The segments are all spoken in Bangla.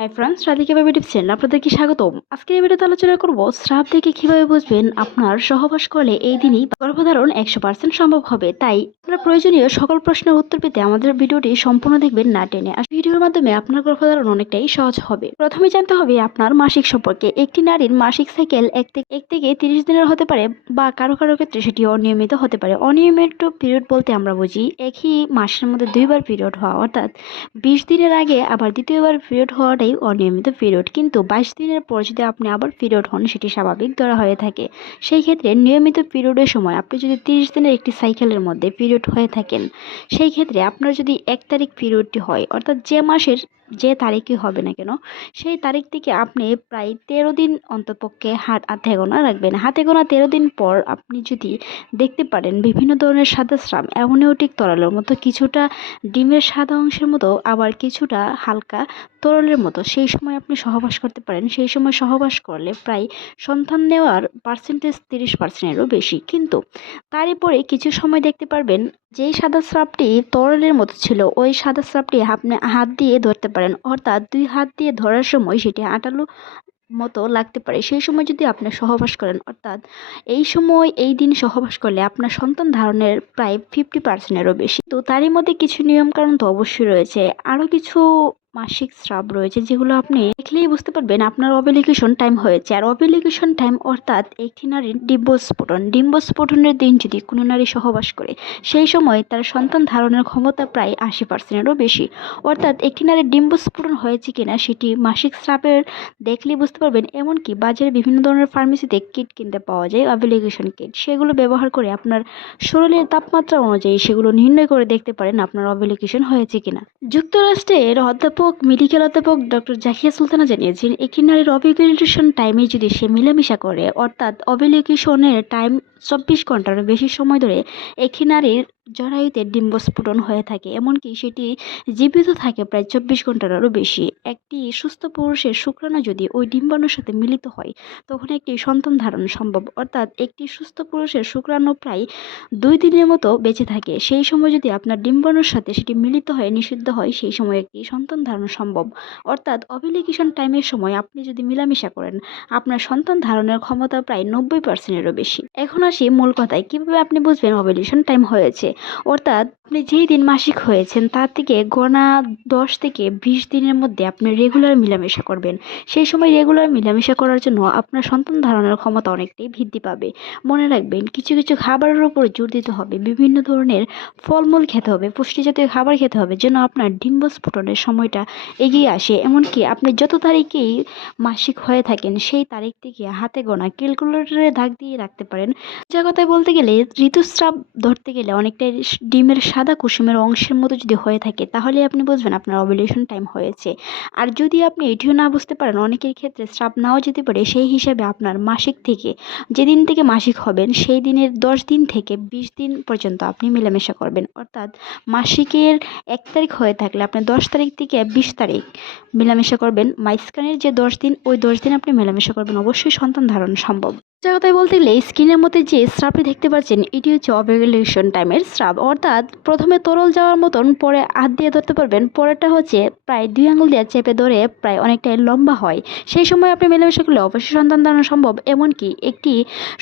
Hi friends Radhika tips channel আপনাদেরকে স্বাগতম। আজকে এই ভিডিওতে আলোচনা করব স্রাব থেকে কীভাবে বুঝবেন আপনার সহবাস করলে এই দিনই গর্ভধারণ একশো পার্সেন্ট সম্ভব হবে। তাই আপনার প্রয়োজনীয় সকল প্রশ্নের উত্তর পেতে আমাদের ভিডিওটি সম্পূর্ণ দেখবেন না টেনে। আর ভিডিওর মাধ্যমে আপনার গর্ভধারণ অনেকটাই সহজ হবে। প্রথমে জানতে হবে আপনার মাসিক সম্পর্কে। একটি নারীর মাসিক সাইকেল এক থেকে এক থেকে তিরিশ দিনের হতে পারে বা কারও কারও ক্ষেত্রে সেটি অনিয়মিত হতে পারে। অনিয়মিত পিরিয়ড বলতে আমরা বুঝি একই মাসের মধ্যে দুইবার পিরিয়ড হওয়া, অর্থাৎ বিশ দিনের আগে আবার দ্বিতীয়বার পিরিয়ড হওয়াটাই অনিয়মিত পিরিয়ড কিন্তু বাইশ দিনের পর যদি আপনি আবার পিরিয়ড হন, সেটি স্বাভাবিক ধরা হয়ে থাকে। সেই ক্ষেত্রে নিয়মিত পিরিয়ডের সময় আপনি যদি তিরিশ দিনের একটি সাইকেলের মধ্যে পিরিয়ড হয়ে থাকেন, সেই ক্ষেত্রে আপনার যদি এক তারিখ পিরিয়ডটি হয়, অর্থাৎ যে মাসের যে তারিখই হবে না কেন, সেই তারিখ থেকে আপনি প্রায় তেরো দিন অন্তপক্ষে হাত, হাতে গোনা রাখবেন। হাতে গোনা তেরো দিন পর আপনি যদি দেখতে পারেন বিভিন্ন ধরনের সাদা স্রাব অ্যামোনিওটিক তরলের মতো, কিছুটা ডিমের সাদা অংশের মতো, আবার কিছুটা হালকা তরলের মতো, সেই সময় আপনি সহবাস করতে পারেন। সেই সময় সহবাস করলে প্রায় সন্তান নেওয়ার পার্সেন্টেজ তিরিশ পার্সেন্টেরও বেশি। কিন্তু তারই পরে কিছু সময় দেখতে পারবেন, যেই সাদা স্রাবটি তরলের মতো ছিল, ওই সাদা স্রাবটি আপনি হাত দিয়ে ধরতে পারেন। অর্থাৎ দুই হাত দিয়ে ধরার সময় সেটি আটালো মতো লাগতে পারে। সেই সময় যদি আপনি সহবাস করেন, অর্থাৎ এই সময়, এই দিন সহবাস করলে আপনার সন্তান ধারণের প্রায় ফিফটি পার্সেন্টেরও বেশি। তো তারই মধ্যে কিছু নিয়মকানুন তো অবশ্যই রয়েছে। আরও কিছু মাসিক স্রাব রয়েছে, যেগুলো আপনি দেখলেই বুঝতে পারবেন আপনার অবেলিকেশন টাইম হয়েছে। আর অবেলিকেশন টাইম অর্থাৎ একটি নারীর ডিম্বস্ফোটন। ডিম্বস্ফোটনের দিন যদি কোনো নারী সহবাস করে, সেই সময় তার সন্তান ধারণের ক্ষমতা প্রায় আশি পার্সেন্টেরও বেশি। অর্থাৎ একটি নারীর ডিম্বস্ফোটন হয়েছে কিনা সেটি মাসিক স্রাবের দেখলেই বুঝতে পারবেন। এমনকি বাজারে বিভিন্ন ধরনের ফার্মেসিতে কিট কিনতে পাওয়া যায় অ্যাভেলিগেশন কিট। সেগুলো ব্যবহার করে আপনার শরীরের তাপমাত্রা অনুযায়ী সেগুলো নির্ণয় করে দেখতে পারেন আপনার অভ্যালিকেশন হয়েছে কিনা। যুক্তরাষ্ট্রের অধ্যাপক মেডিকেল অধ্যাপক ডক্টর জাহিয়া সুলতানা জানিয়েছেন, একটি নারীর অভ্যালিকেশন টাইমে যদি সে মিলামিশা করে, অর্থাৎ অভ্যালিকেশনের টাইম চব্বিশ ঘন্টারও বেশি সময় ধরে একটি নারীর জরায়ুতে ডিম্বস্ফোটন হয়ে থাকে, এমনকি সেটি জীবিত থাকে প্রায় চব্বিশ ঘন্টারও বেশি। একটি সুস্থ পুরুষের শুক্রাণু যদি ওই ডিম্বাণুর সাথে মিলিত হয়, তখন একটি সন্তান ধারণ সম্ভব। অর্থাৎ একটি সুস্থ পুরুষের শুক্রাণু প্রায় দুই দিনের মতো বেঁচে থাকে। সেই সময় যদি আপনার ডিম্বাণুর সাথে সেটি মিলিত হয়ে নিষিদ্ধ হয়, সেই সময় একটি সন্তান ধারণ সম্ভব। অর্থাৎ অভিলিকেশন টাইমের সময় আপনি যদি মিলামিশা করেন, আপনার সন্তান ধারণের ক্ষমতা প্রায় নব্বই পার্সেন্টেরও বেশি। এখন আসি মূল কথায়। কীভাবে আপনি বুঝবেন অভিলেশন টাইম হয়েছে? অর্থাৎ আপনি যেই দিন মাসিক হয়েছেন, তার থেকে গোনা দশ থেকে বিশ দিনের মধ্যে আপনি রেগুলার মিলামেশা করবেন। সেই সময় রেগুলার মিলামেশা করার জন্য আপনার সন্তান ধারণের ক্ষমতা অনেকটাই বৃদ্ধি পাবে। মনে রাখবেন, কিছু কিছু খাবারের উপর জোর দিতে হবে। বিভিন্ন ধরনের ফলমূল খেতে হবে পুষ্টি জাতীয় খাবার খেতে হবে, যেন আপনার ডিম্বস্ফোটনের সময়টা এগিয়ে আসে। এমনকি আপনি যত তারিখেই মাসিক হয়ে থাকেন, সেই তারিখ থেকে হাতে গোনা ক্যালকুলেটরে দাগ দিয়ে রাখতে পারেন। যা কথায় বলতে গেলে ঋতুস্রাব ধরতে গেলে অনেকটাই ডিমের সাদা কুসুমের অংশের মতো যদি হয়ে থাকে, তাহলে আপনি বুঝবেন আপনার অভিলেশন টাইম হয়েছে। আর যদি আপনি এটিও না বুঝতে পারেন, অনেকের ক্ষেত্রে স্রাব নাও যেতে পারে, সেই হিসাবে আপনার মাসিক থেকে, যেদিন থেকে মাসিক হবেন, সেই দিনের দশ দিন থেকে বিশ দিন পর্যন্ত আপনি মেলামেশা করবেন। অর্থাৎ মাসিকের এক তারিখ হয়ে থাকলে আপনি দশ তারিখ থেকে বিশ তারিখ মেলামেশা করবেন। মাঝখানের যে দশ দিন, ওই দশ দিন আপনি মেলামেশা করবেন। অবশ্যই সন্তান ধারণ সম্ভব। যে কথায় বলতে গেলে, স্কিনের মধ্যে যে স্রাবটি দেখতে পাচ্ছেন, এটি হচ্ছে অভ্যাগুলেশন টাইমের স্রাব। অর্থাৎ প্রথমে তরল যাওয়ার মতন, পরে হাত দিয়ে ধরতে পারবেন, পরেরটা হচ্ছে প্রায় দুই আঙুল দিয়ে চেপে ধরে প্রায় অনেকটাই লম্বা হয়। সেই সময় আপনি মেলামেশা করলে অবশ্যই সন্তান ধারণ সম্ভব, এমনকি একটি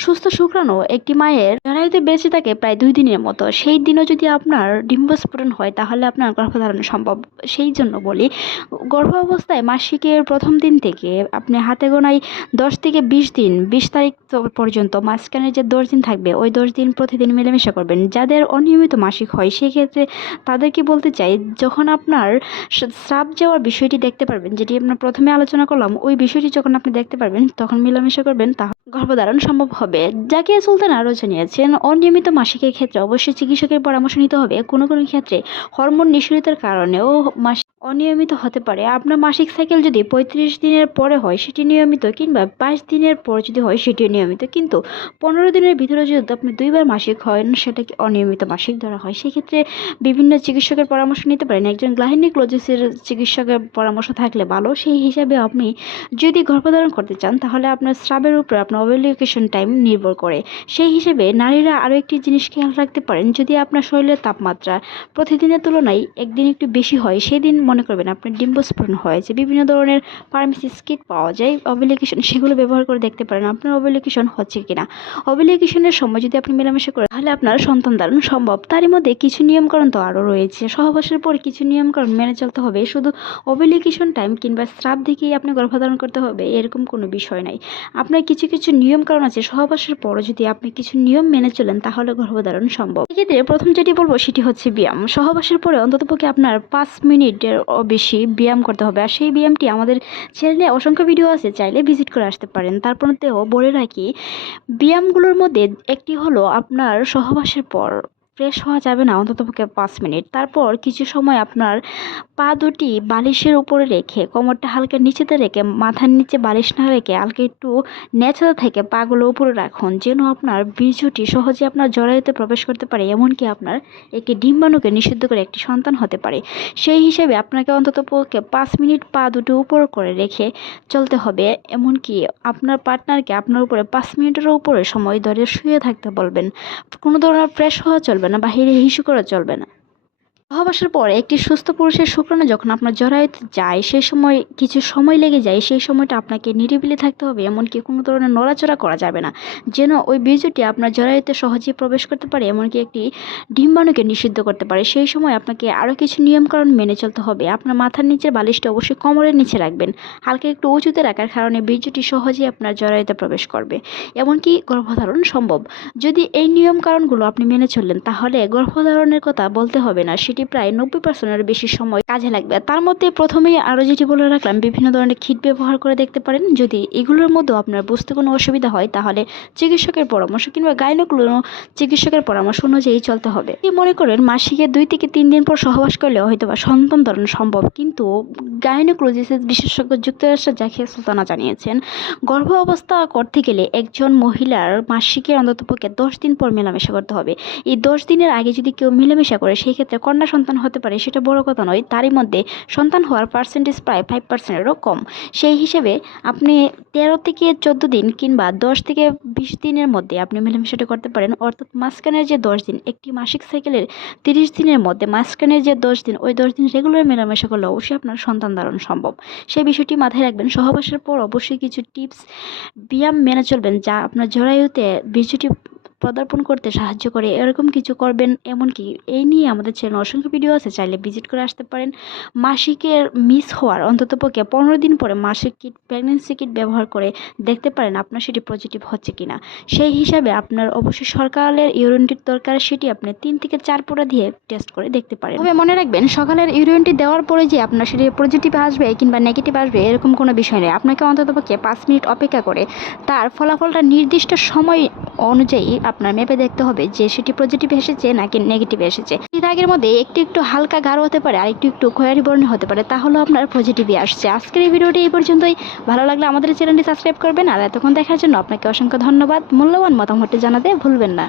সুস্থ শুক্রাণু, একটি মায়ের জরায়ুতে বেঁচে থাকে প্রায় দুই দিনের মতো, সেই দিনও যদি আপনার ডিম্বস্ফোটন হয়, তাহলে আপনার গর্ভধারণ সম্ভব। সেই জন্য বলি গর্ভ অবস্থায় মাসিকের প্রথম দিন থেকে আপনি হাতে গোনায় দশ থেকে বিশ দিন, বিশ তারিখ পর্যন্ত মাঝখানে যে দশ দিন থাকবে, ওই দশ দিন প্রতিদিন মেলামেশা করবেন। যাদের অনিয়মিত মাসিক হয়, সেক্ষেত্রে তাদেরকে বলতে চাই, যখন আপনার স্রাব যাওয়ার বিষয়টি দেখতে পারবেন, যেটি আমরা প্রথমে আলোচনা করলাম, ওই বিষয়টি যখন আপনি দেখতে পারবেন, তখন মেলামেশা করবেন তাহলে গর্ভধারণ সম্ভব হবে। জাকিয়া সুলতান আরও জানিয়েছেন, অনিয়মিত মাসিকের ক্ষেত্রে অবশ্যই চিকিৎসকের পরামর্শ নিতে হবে। কোনো কোনো ক্ষেত্রে হরমোন নিঃসরিতার কারণেও মাস, অনিয়মিত হতে পারে। আপনার মাসিক সাইকেল যদি পঁয়ত্রিশ দিনের পরে হয়, সেটি নিয়মিত কিংবা বাইশ দিনের পর যদি হয় সেটি নিয়মিত নিয়মিত কিন্তু পনেরো দিনের ভিতরে যদি আপনি দুইবার মাসিক হন, সেটাকে অনিয়মিত মাসিক ধরা হয়। সেক্ষেত্রে বিভিন্ন চিকিৎসকের পরামর্শ নিতে পারেন। একজন গ্লাইনিকোলজিস্টের চিকিৎসকের পরামর্শ থাকলে ভালো। সেই হিসাবে আপনি যদি গর্ভধারণ করতে চান, তাহলে আপনার স্রাবের উপরে আপনার ওভেলিউকেশন টাইম নির্ভর করে। সেই হিসেবে নারীরা আরও একটি জিনিস খেয়াল রাখতে পারেন, যদি আপনার শরীরের তাপমাত্রা প্রতিদিনের তুলনায় একদিন একটু বেশি হয়, সেদিন মনে করবেন আপনার ডিম্বস্ফোরণ হয়েছে বিভিন্ন ধরনের ফার্মেসিস কিট পাওয়া যায় ওভেলিউকেশন সেগুলো ব্যবহার করে দেখতে পারেন। আপনার ওভেলিউকেশন হচ্ছে কিনা? ওভেলিউকেশনের সময় যদি আপনি মেলামেশা করেন, তাহলে আপনার সন্তান ধারণ সম্ভব। তারই মধ্যে কিছু নিয়মকানুন তো আরও রয়েছে। সহবাসের পর কিছু নিয়মকানুন মেনে চলতে হবে। শুধু ওভেলিউকেশন টাইম কিংবা স্রাব দেখেই আপনি গর্ভধারণ করতে হবে, এরকম কোনো বিষয় নাই। আপনার কিছু কিছু নিয়মকানুন আছে। সহবাসের পরও যদি আপনি কিছু নিয়ম মেনে চলেন, তাহলে গর্ভধারণ সম্ভব। এক্ষেত্রে প্রথম যেটি বলব, সেটি হচ্ছে ব্যায়াম। সহবাসের পরে অন্ততপক্ষে আপনার পাঁচ মিনিটের বেশি ব্যায়াম করতে হবে। আর সেই ব্যায়ামটি আমাদের চ্যানেলে অসংখ্য ভিডিও আছে, চাইলে ভিজিট করে আসতে পারেন। তারপরেও বলে রাখি ব্যায়ামগুলোর মধ্যে একটি হলো আপনার সহবাসের পর। ফ্রেশ হওয়া যাবে না অন্ততপক্ষে পাঁচ মিনিট। তারপর কিছু সময় আপনার পা দুটি বালিশের উপরে রেখে, কোমরটা হালকা নিচেতে রেখে, মাথার নিচে বালিশ না রেখে, হালকা একটু ন্যাচারাল থেকে পাগুলো উপরে রাখুন, যেন আপনার বীজটি সহজে আপনার জরায়ুতে প্রবেশ করতে পারে, এমনকি আপনার একটি ডিম্বাণুকে নিষিদ্ধ করে একটি সন্তান হতে পারে। সেই হিসেবে আপনাকে অন্তত পক্ষে পাঁচ মিনিট পা দুটো উপর করে রেখে চলতে হবে, এমনকি আপনার পার্টনারকে আপনার উপরে পাঁচ মিনিটের উপরে সময় ধরে শুয়ে থাকতে বলবেন। কোনো ধরনের ফ্রেশ হওয়া চলবে না বাহিরে হিসু করা চলবে না। সহবাসের পরে একটি সুস্থ পুরুষের শুক্রাণু যখন আপনার জরায়ুতে যায়, সেই সময় কিছু সময় লেগে যায়, সেই সময়টা আপনাকে নিরিবিলি থাকতে হবে। এমনকি কোনো ধরনের নড়াচড়া করা যাবে না। যেন ওই বীর্যটি আপনার জরায়ুতে সহজেই প্রবেশ করতে পারে, এমনকি একটি ডিম্বাণুকে নিষিদ্ধ করতে পারে। সেই সময় আপনাকে আরও কিছু নিয়মকানুন মেনে চলতে হবে। আপনার মাথার নিচের বালিশটা অবশ্যই কোমরের নিচে রাখবেন। হালকা একটু উঁচুতে রাখার কারণে বীর্যটি সহজেই আপনার জরায়ুতে প্রবেশ করবে। এমনকি গর্ভধারণ সম্ভব। যদি এই নিয়মকানুনগুলো আপনি মেনে চললেন, তাহলে গর্ভধারণের কথা বলতে হবে না। সেটি প্রায় নব্বই পার্সেন্টের বেশি সময় কাজে লাগবে। তার মধ্যে প্রথমেই আরও যেটি বলে রাখলাম, বিভিন্ন ধরনের কিট ব্যবহার করে দেখতে পারেন। যদি এগুলোর মধ্যেও আপনার বুঝতে কোনো অসুবিধা হয়, তাহলে চিকিৎসকের পরামর্শ কিংবা গাইনোগুলো চিকিৎসকের পরামর্শ অনুযায়ী চলতে হবে। যদি মনে করেন মাসিকে দুই থেকে তিন দিন পর সহবাস করলে হয়তো বা সন্তান ধারণ সম্ভব, কিন্তু গাইনোক্লোজিসের বিশেষজ্ঞ যুক্তরাষ্ট্রের জাকিয়া সুলতানা জানিয়েছেন গর্ভ অবস্থা করতে গেলে একজন মহিলার মাসিকের অন্ততপক্ষে দশ দিন পর মেলামেশা করতে হবে। এই দশ দিনের আগে যদি কেউ মেলামেশা করে, সেই ক্ষেত্রে কন্যা সন্তান হতে পারে, সেটা বড় কথা নয়। তারই মধ্যে সন্তান হওয়ার পার্সেন্টেজ প্রায় ফাইভ পার্সেন্টেরও কম। সেই হিসেবে আপনি তেরো থেকে চোদ্দ দিন কিংবা দশ থেকে বিশ দিনের মধ্যে আপনি মেলামেশাটা করতে পারেন। অর্থাৎ মাঝখানের যে দশ দিন, একটি মাসিক সাইকেলের তিরিশ দিনের মধ্যে মাঝখানের যে দশ দিন, ওই দশ দিন রেগুলার মেলামেশা করলে অবশ্যই আপনার সন্তান ধারণ সম্ভব। সেই বিষয়টি মাথায় রাখবেন। সহবাসের পর অবশ্যই কিছু টিপস ব্যায়াম মেনে চলবেন, যা আপনার জরায়ুতে বীর্যটি পদার্পণ করতে সাহায্য করে। এরকম কিছু করবেন এমনকি এই নিয়ে আমাদের চ্যানেল অসংখ্য ভিডিও আছে, চাইলে ভিজিট করে আসতে পারেন। মাসিকের মিস হওয়ার অন্ততপক্ষে পনেরো দিন পরে মাসিক কিট প্রেগনেন্সি কিট ব্যবহার করে দেখতে পারেন আপনার সেটি পজিটিভ হচ্ছে কিনা। সেই হিসাবে আপনার অবশ্যই সরকারের ইউরিনটির দরকার, সেটি আপনি তিন থেকে চার পোড়া দিয়ে টেস্ট করে দেখতে পারেন। তবে মনে রাখবেন, সকালের ইউরিনটি দেওয়ার পরে যে আপনার সেটি পজিটিভ আসবে কিংবা নেগেটিভ আসবে, এরকম কোনো বিষয় নেই। আপনাকে অন্ততপক্ষে পাঁচ মিনিট অপেক্ষা করে তার ফলাফলটা নির্দিষ্ট সময় অনুযায়ী আপনার মেপে দেখতে হবে যে সেটি পজিটিভ এসেছে নাকি নেগেটিভ এসেছে। দাগের মধ্যে একটু একটু হালকা গাঢ় হতে পারে আর একটু একটু খয়ারি বর্ণ হতে পারে, তাহলেও আপনার পজিটিভই আসছে। আজকের এই ভিডিওটি এই পর্যন্তই। ভালো লাগলে আমাদের চ্যানেলটি সাবস্ক্রাইব করবেন। আর এতক্ষণ দেখার জন্য আপনাকে অসংখ্য ধন্যবাদ। মূল্যবান মতামতটি জানাতে ভুলবেন না।